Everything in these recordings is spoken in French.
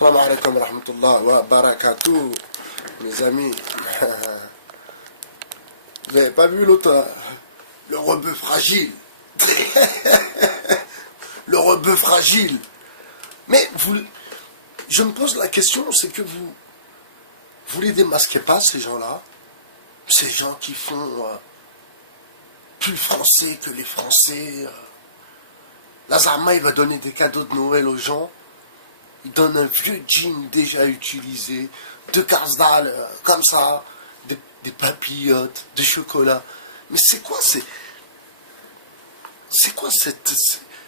Salam alaikum wa rahmatullah wa barakatuh, mes amis. Vous n'avez pas vu l'autre, le rebeu fragile. Le rebeu fragile. Mais je me pose la question, c'est que vous les démasquez pas, ces gens-là. Ces gens qui font plus français que les Français. Lazarma, il va donner des cadeaux de Noël aux gens. Il donne un vieux jean déjà utilisé, deux Karsdal comme ça, des papillotes, de chocolat. Mais c'est quoi ce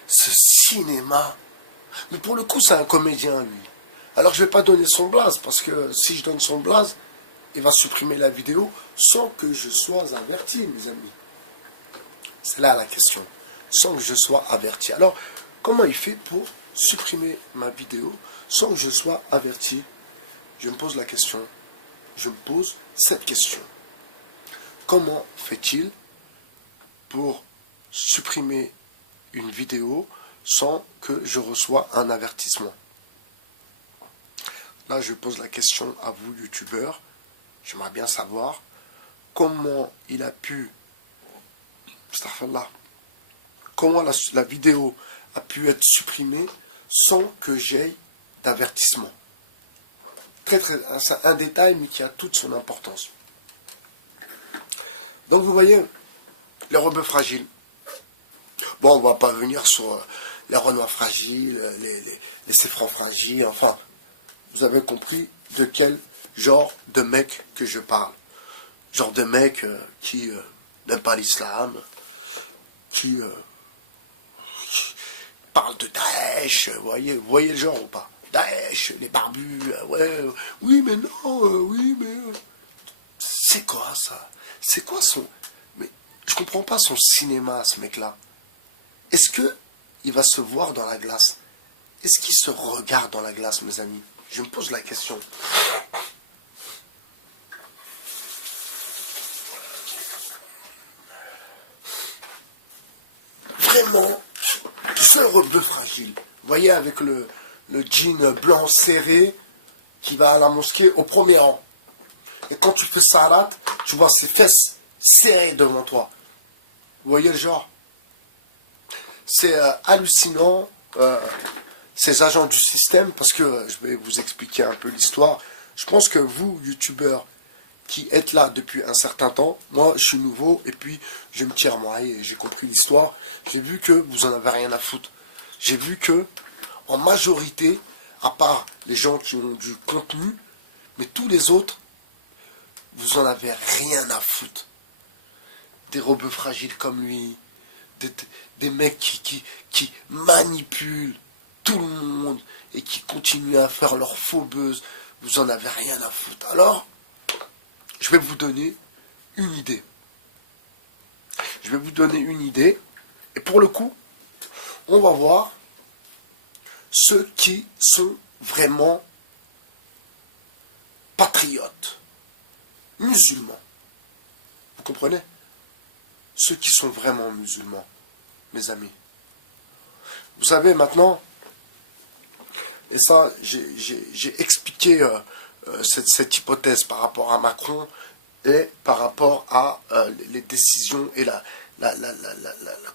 cinéma? Mais pour le coup, c'est un comédien, lui. Alors je vais pas donner son blaze, parce que si je donne son blaze, il va supprimer la vidéo sans que je sois averti, mes amis. C'est là la question. Sans que je sois averti. Alors, comment il fait pour supprimer ma vidéo sans que je sois averti? Je me pose la question. Je me pose cette question. Comment fait-il pour supprimer une vidéo sans que je reçois un avertissement? Là, je pose la question à vous, youtubeurs. J'aimerais bien savoir comment il a pu... Comment la vidéo a pu être supprimée sans que j'aie d'avertissement. C'est un détail, mais qui a toute son importance. Donc vous voyez, les rebeux fragiles. Bon, on va pas venir sur les Renois fragiles, les Céfrans fragiles, enfin, vous avez compris de quel genre de mec que je parle. Genre de mec qui n'aime pas l'islam, qui parle de Daesh, vous voyez le genre ou pas? Daesh, les barbus, ouais, oui mais non, oui mais... C'est quoi ça? C'est quoi son... Mais je comprends pas son cinéma, ce mec-là. Est-ce que il va se voir dans la glace? Est-ce qu'il se regarde dans la glace, mes amis? Je me pose la question. Vraiment, ce rebeu fragile. Vous voyez, avec le jean blanc serré qui va à la mosquée au premier rang. Et quand tu fais salat, tu vois ses fesses serrées devant toi. Vous voyez le genre? C'est hallucinant, ces agents du système, parce que je vais vous expliquer un peu l'histoire. Je pense que vous, youtubeurs, qui êtes là depuis un certain temps, moi je suis nouveau, et puis je me tire moi, et j'ai compris l'histoire, j'ai vu que vous en avez rien à foutre. J'ai vu que, en majorité, à part les gens qui ont du contenu, mais tous les autres, vous en avez rien à foutre. Des rebeux fragiles comme lui, des mecs qui manipulent tout le monde et qui continuent à faire leur faux buzz, vous en avez rien à foutre. Alors, je vais vous donner une idée. Je vais vous donner une idée, et pour le coup, on va voir ceux qui sont vraiment patriotes, musulmans. Vous comprenez? Ceux qui sont vraiment musulmans, mes amis. Vous savez maintenant, et ça, j'ai expliqué cette hypothèse par rapport à Macron et par rapport à les décisions et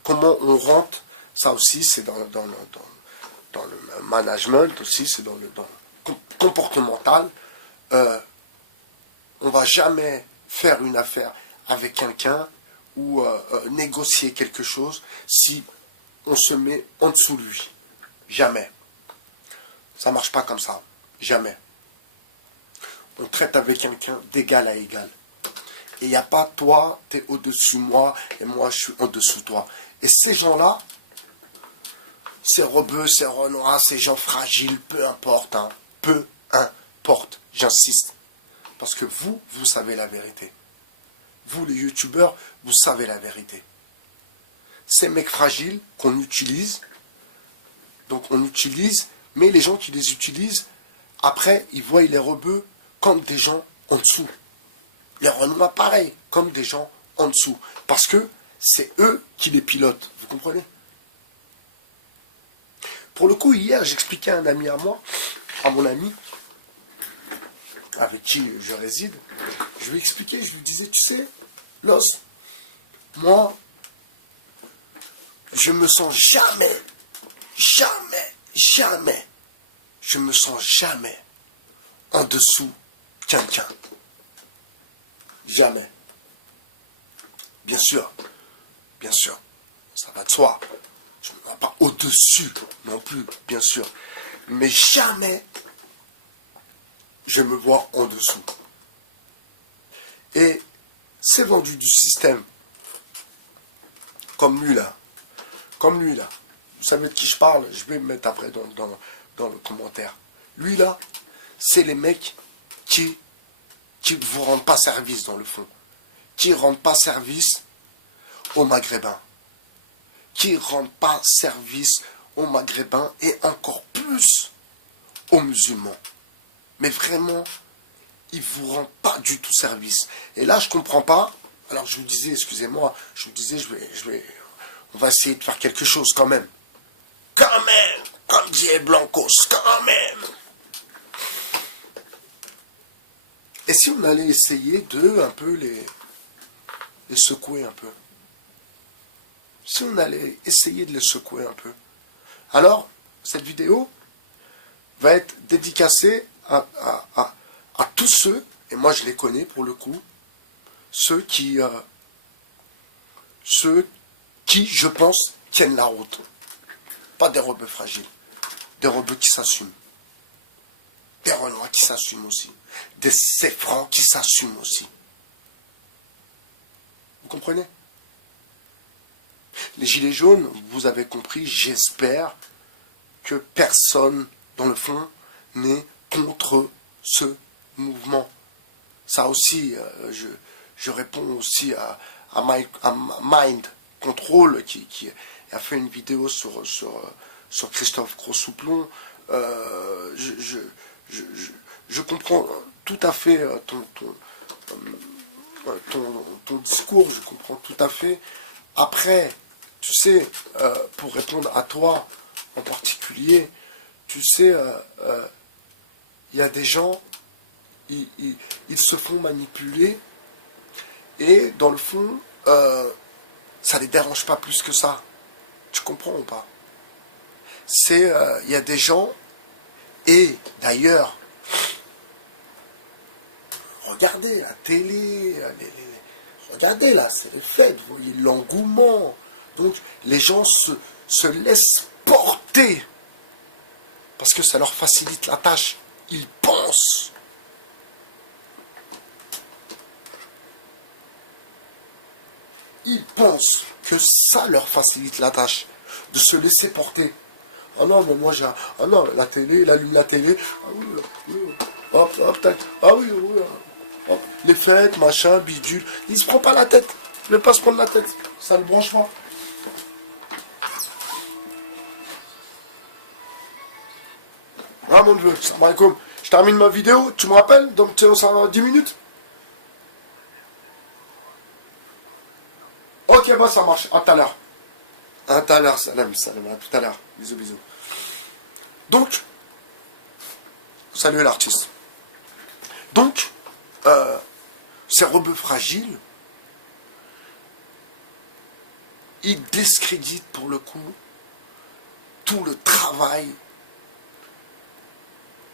comment on rentre. Ça aussi, c'est dans le management, aussi, c'est dans le comportemental. On va jamais faire une affaire avec quelqu'un ou négocier quelque chose si on se met en dessous de lui. Jamais. Ça marche pas comme ça. Jamais. On traite avec quelqu'un d'égal à égal. Et il n'y a pas toi, tu es au-dessus de moi, et moi je suis en dessous de toi. Et ces gens-là, ces rebeux, ces renois, ces gens fragiles, peu importe, hein, peu importe, j'insiste. Parce que vous savez la vérité. Vous, les youtubeurs, vous savez la vérité. Ces mecs fragiles qu'on utilise, donc on utilise, mais les gens qui les utilisent, après, ils voient les rebeux comme des gens en dessous. Les renois, pareil, comme des gens en dessous. Parce que c'est eux qui les pilotent. Vous comprenez? Pour le coup, hier, j'expliquais à un ami à moi, à mon ami, avec qui je réside, je lui expliquais, je lui disais, tu sais, Los, moi, je me sens jamais, je me sens jamais en dessous quelqu'un. Jamais. Bien sûr, ça va de soi. Je ne me vois pas au-dessus non plus, bien sûr. Mais jamais je me vois en dessous. Et c'est vendu du système. Comme lui là. Vous savez de qui je parle? Je vais me mettre après dans le commentaire. Lui là, c'est les mecs qui ne vous rendent pas service dans le fond. Qui ne rendent pas service aux Maghrébins. Qui ne rendent pas service aux Maghrébins et encore plus aux musulmans. Mais vraiment, ils ne vous rendent pas du tout service. Et là, je ne comprends pas. Alors, je vous disais, excusez-moi, on va essayer de faire quelque chose quand même. Quand même, comme dit Blancos, quand même. Et si on allait essayer de un peu les secouer un peu? Si on allait essayer de les secouer un peu. Alors, cette vidéo va être dédicacée à tous ceux, et moi je les connais pour le coup, ceux qui, je pense, tiennent la route. Pas des rebeux fragiles, des rebeux qui s'assument. Des Renois qui s'assument aussi. Des Céfrans qui s'assument aussi. Vous comprenez? Les gilets jaunes, vous avez compris, j'espère que personne, dans le fond, n'est contre ce mouvement. Ça aussi, je réponds aussi à Mind Control qui a fait une vidéo sur Christophe Grossouplon. Je comprends tout à fait ton discours, je comprends tout à fait. Après, tu sais, pour répondre à toi en particulier, tu sais, il y a des gens, ils se font manipuler et dans le fond, ça les dérange pas plus que ça. Tu comprends ou pas? C'est, il y a des gens, et d'ailleurs, regardez la télé, regardez là, c'est le fait, vous voyez l'engouement. Donc les gens se laissent porter parce que ça leur facilite la tâche. Ils pensent. Ils pensent que ça leur facilite la tâche de se laisser porter. Ah non, mais moi j'ai... Ah non, la télé, il allume la télé. Ah oui, oui. Hop, hop, tac. Ah oui, oui. Hop. Les fêtes, machin, bidule. Il se prend pas la tête. Il ne veut pas se prendre la tête. Ça ne le branche pas. Ah mon Dieu, salam alaikum. Je termine ma vidéo, tu me rappelles? Donc ça va 10 minutes. Ok, bah ça marche. À tout à l'heure. À tout à l'heure, salam, salam. À tout à l'heure. Bisous, bisous. Donc, salut l'artiste. Donc, ces rebeux fragiles, ils discréditent pour le coup tout le travail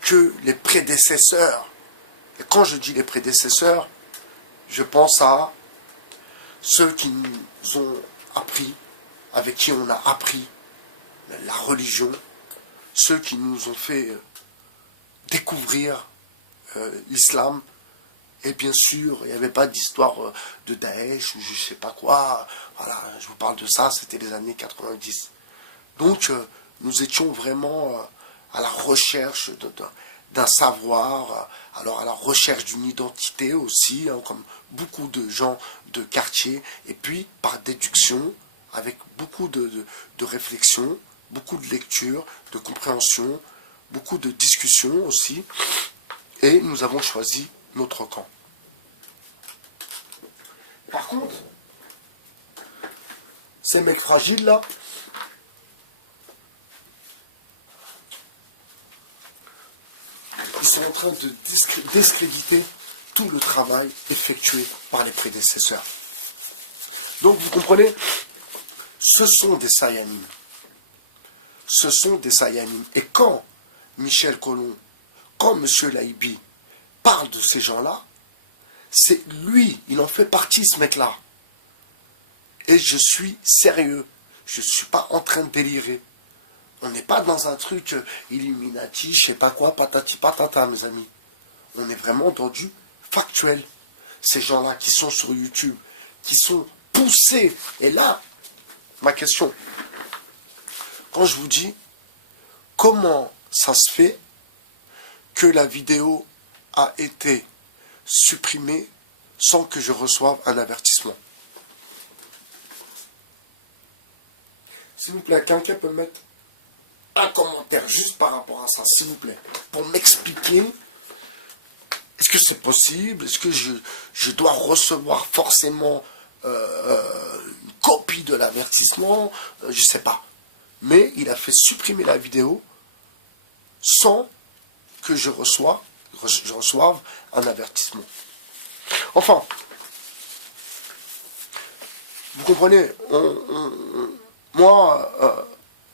que les prédécesseurs, et quand je dis les prédécesseurs, je pense à ceux qui nous ont appris, avec qui on a appris la religion, ceux qui nous ont fait découvrir l'islam. Et bien sûr, il n'y avait pas d'histoire de Daesh ou je ne sais pas quoi. Voilà, je vous parle de ça, c'était les années 90. Donc, nous étions vraiment à la recherche d'un savoir, alors à la recherche d'une identité aussi, hein, comme beaucoup de gens de quartier, et puis par déduction, avec beaucoup de réflexion, beaucoup de lecture, de compréhension, beaucoup de discussion aussi, et nous avons choisi notre camp. Par contre, ces mecs fragiles là, train de discréditer tout le travail effectué par les prédécesseurs. Donc vous comprenez, ce sont des Sayanim. Ce sont des Sayanim. Et quand Michel Colomb, quand M. Laïbi parle de ces gens-là, c'est lui, il en fait partie, ce mec-là. Et je suis sérieux. Je ne suis pas en train de délirer. On n'est pas dans un truc Illuminati, je sais pas quoi, patati patata, mes amis. On est vraiment dans du factuel. Ces gens-là qui sont sur YouTube, qui sont poussés. Et là, ma question, quand je vous dis, comment ça se fait que la vidéo a été supprimée sans que je reçoive un avertissement? S'il vous plaît, quelqu'un peut mettre un commentaire juste par rapport à ça, s'il vous plaît, pour m'expliquer, est-ce que c'est possible? Est-ce que je dois recevoir forcément une copie de l'avertissement? Je ne sais pas. Mais il a fait supprimer la vidéo sans que je reçoive un avertissement. Enfin, vous comprenez, moi,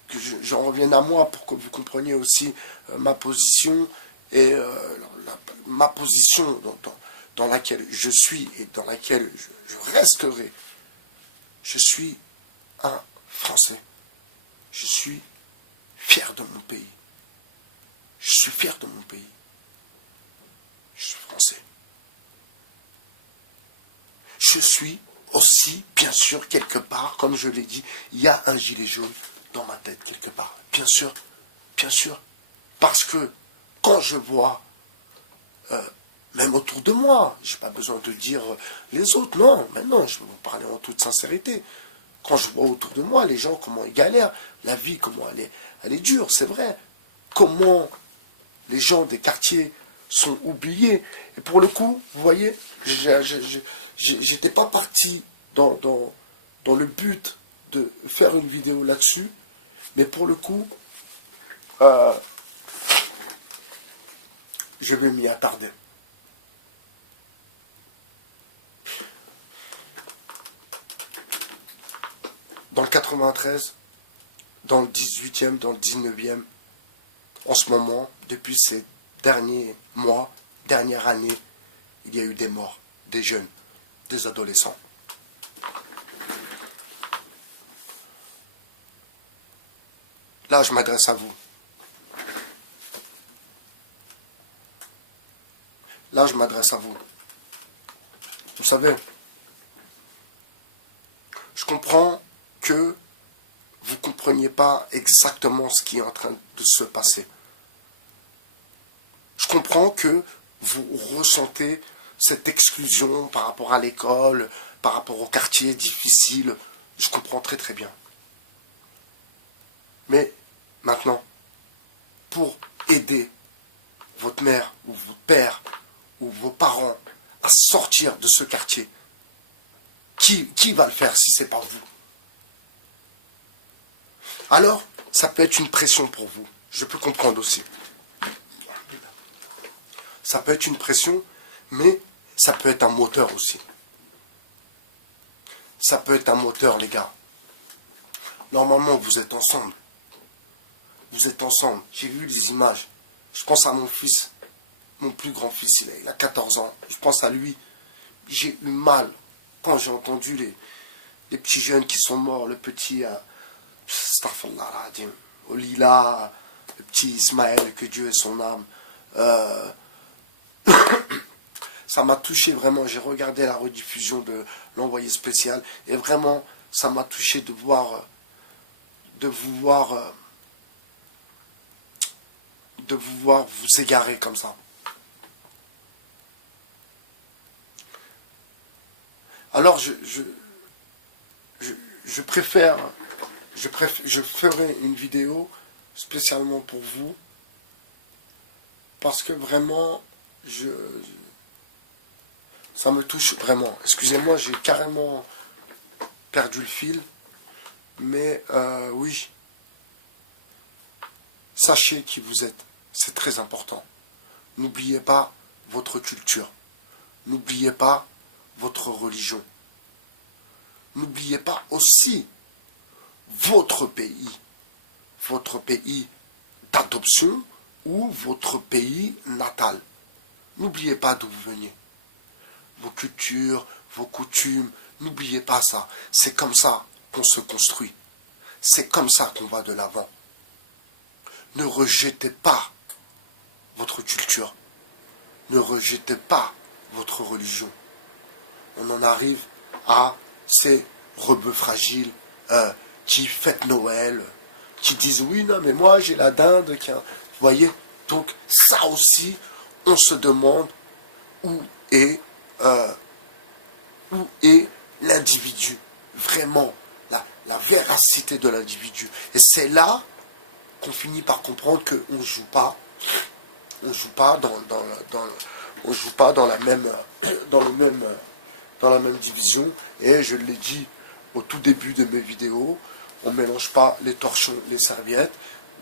que j'en revienne à moi pour que vous compreniez aussi ma position et ma position dans laquelle je suis et dans laquelle je resterai. Je suis un Français. Je suis fier de mon pays. Je suis fier de mon pays. Je suis français. Je suis aussi, bien sûr, quelque part, comme je l'ai dit, il y a un gilet jaune dans ma tête, quelque part. Bien sûr, parce que quand je vois, même autour de moi, je n'ai pas besoin de dire les autres, non, maintenant, je vais vous parler en toute sincérité. Quand je vois autour de moi les gens, comment ils galèrent, la vie, comment elle est dure, c'est vrai. Comment les gens des quartiers sont oubliés. Et pour le coup, vous voyez, j'étais pas parti dans le but de faire une vidéo là-dessus, mais pour le coup, je vais m'y attarder. Dans le 93, dans le 18e, dans le 19e, en ce moment, depuis ces derniers mois, dernière année, il y a eu des morts, des jeunes, des adolescents. Là, je m'adresse à vous. Là, je m'adresse à vous. Vous savez, je comprends que vous ne compreniez pas exactement ce qui est en train de se passer. Je comprends que vous ressentez cette exclusion par rapport à l'école, par rapport au quartier difficile. Je comprends très très bien. Mais maintenant, pour aider votre mère ou votre père ou vos parents à sortir de ce quartier, qui va le faire si ce n'est pas vous? Alors, ça peut être une pression pour vous. Je peux comprendre aussi. Ça peut être une pression, mais ça peut être un moteur aussi. Ça peut être un moteur, les gars. Normalement, vous êtes ensemble. Vous êtes ensemble. J'ai vu les images. Je pense à mon fils. Mon plus grand fils, il a 14 ans. Je pense à lui. J'ai eu mal quand j'ai entendu les petits jeunes qui sont morts. Le petit... Olila, le petit Ismaël, que Dieu ait son âme. Ça m'a touché vraiment. J'ai regardé la rediffusion de l'envoyé spécial et vraiment, ça m'a touché de vous voir vous égarer comme ça. Alors je ferai une vidéo spécialement pour vous parce que vraiment ça me touche vraiment. Excusez-moi, j'ai carrément perdu le fil, mais oui, sachez qui vous êtes, c'est très important. N'oubliez pas votre culture. N'oubliez pas votre religion. N'oubliez pas aussi votre pays d'adoption ou votre pays natal. N'oubliez pas d'où vous venez. Vos cultures, vos coutumes, n'oubliez pas ça. C'est comme ça qu'on se construit. C'est comme ça qu'on va de l'avant. Ne rejetez pas votre culture. Ne rejetez pas votre religion. On en arrive à ces rebeux fragiles qui fêtent Noël, qui disent oui, non, mais moi j'ai la dinde. Vous voyez, donc ça aussi, on se demande où est l'individu, vraiment, la véracité de l'individu. Et c'est là qu'on finit par comprendre qu'on ne joue pas dans la même division. Et je l'ai dit au tout début de mes vidéos, on ne mélange pas les torchons, les serviettes,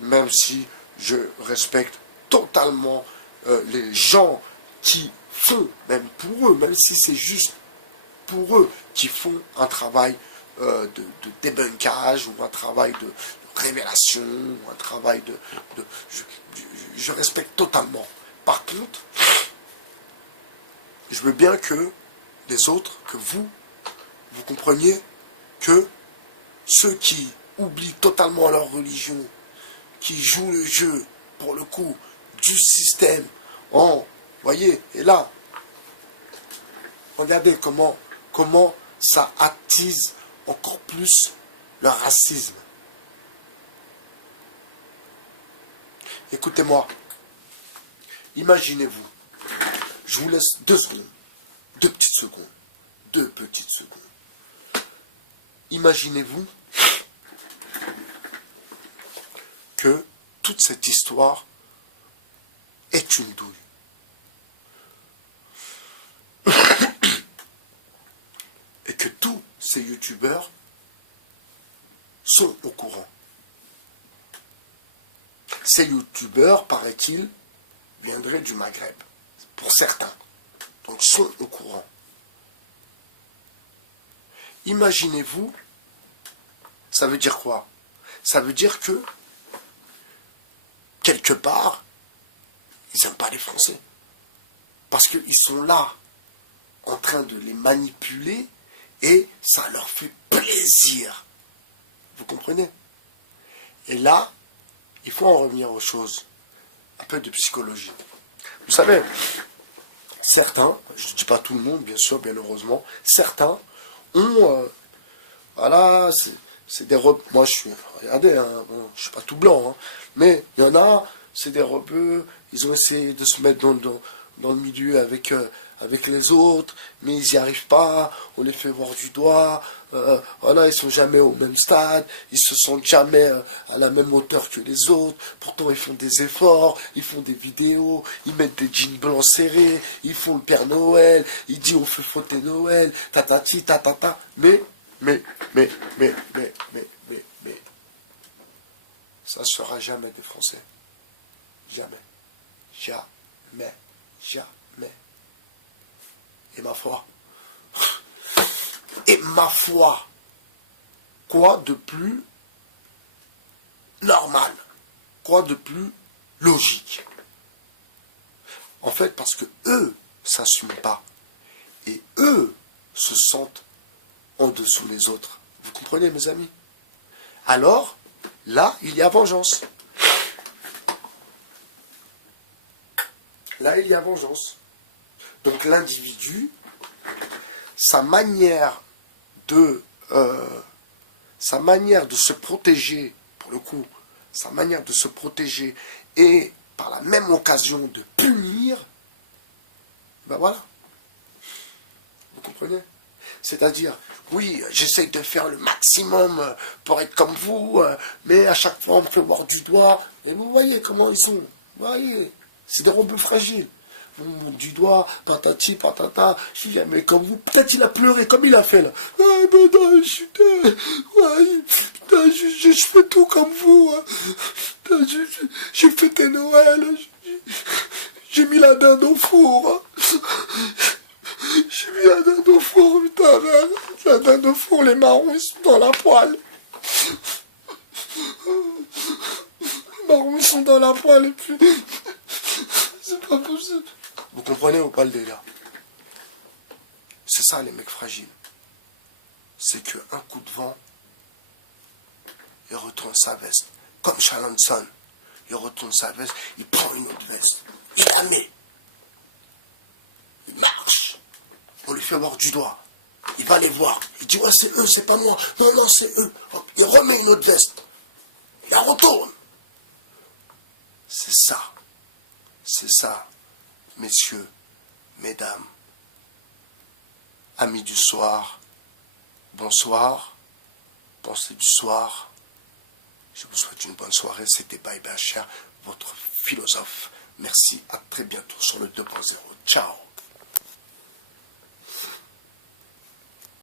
même si je respecte totalement les gens qui font, même pour eux, même si c'est juste pour eux, qui font un travail de débunkage ou un travail de révélation, ou un travail je respecte totalement. Par contre, je veux bien que les autres, que vous compreniez que ceux qui oublient totalement leur religion, qui jouent le jeu, pour le coup, du système, voyez, et là, regardez comment ça attise encore plus le racisme. Écoutez-moi, imaginez-vous, je vous laisse 2 secondes, 2 petites secondes. Imaginez-vous que toute cette histoire est une douille. Et que tous ces youtubeurs sont au courant. Ces youtubeurs, paraît-il, viendraient du Maghreb, pour certains. Donc sont au courant. Imaginez-vous, ça veut dire quoi? Ça veut dire que, quelque part, ils n'aiment pas les Français. Parce qu'ils sont là, en train de les manipuler, et ça leur fait plaisir. Vous comprenez? Et là, il faut en revenir aux choses. Un peu de psychologie. Vous savez, certains, je ne dis pas tout le monde, bien sûr, bien heureusement, certains ont, voilà, c'est des rebeux. Moi, regardez, hein, bon, je ne suis pas tout blanc, hein, mais il y en a, c'est des rebeux, ils ont essayé de se mettre dans le milieu avec les autres, mais ils n'y arrivent pas, on les fait voir du doigt, voilà, ils sont jamais au même stade, ils se sentent jamais à la même hauteur que les autres, pourtant ils font des efforts, ils font des vidéos, ils mettent des jeans blancs serrés, ils font le Père Noël, ils disent on fait fêter Noël, tatati, tatata, mais, ça ne sera jamais des Français. Jamais. Jamais. Jamais. Et ma foi, quoi de plus normal, quoi de plus logique? En fait, parce que eux s'assument pas, et eux se sentent en dessous des autres. Vous comprenez, mes amis? Alors, là, il y a vengeance. Là, il y a vengeance. Donc l'individu, sa manière de se protéger, pour le coup, sa manière de se protéger et par la même occasion de punir, ben voilà. Vous comprenez? C'est-à-dire, oui, j'essaye de faire le maximum pour être comme vous, mais à chaque fois on me fait voir du doigt, et vous voyez comment ils sont, vous voyez, c'est des robots fragiles. On me montre du doigt, patati, patata, si jamais comme vous, peut-être il a pleuré, comme il a fait là. Ah, ben non, je fais tout comme vous. J'ai fêté Noël, J'ai mis la dinde au four. J'ai mis la dinde au four, putain. La dinde au four, les marrons, ils sont dans la poêle. Les marrons, ils sont dans la poêle et puis... C'est pas possible. Vous comprenez ou pas le délire? C'est ça les mecs fragiles. C'est qu'un coup de vent, il retourne sa veste. Comme Chalanson, il retourne sa veste, il prend une autre veste. Il la met. Il marche. On lui fait voir du doigt. Il va les voir. Il dit, ouais, c'est eux, c'est pas moi. Non, non, c'est eux. Il remet une autre veste. Il la retourne. C'est ça. C'est ça, messieurs, mesdames, amis du soir, bonsoir, pensée du soir. Je vous souhaite une bonne soirée. C'était Baye Bachar, votre philosophe. Merci, à très bientôt sur le 2.0. Ciao.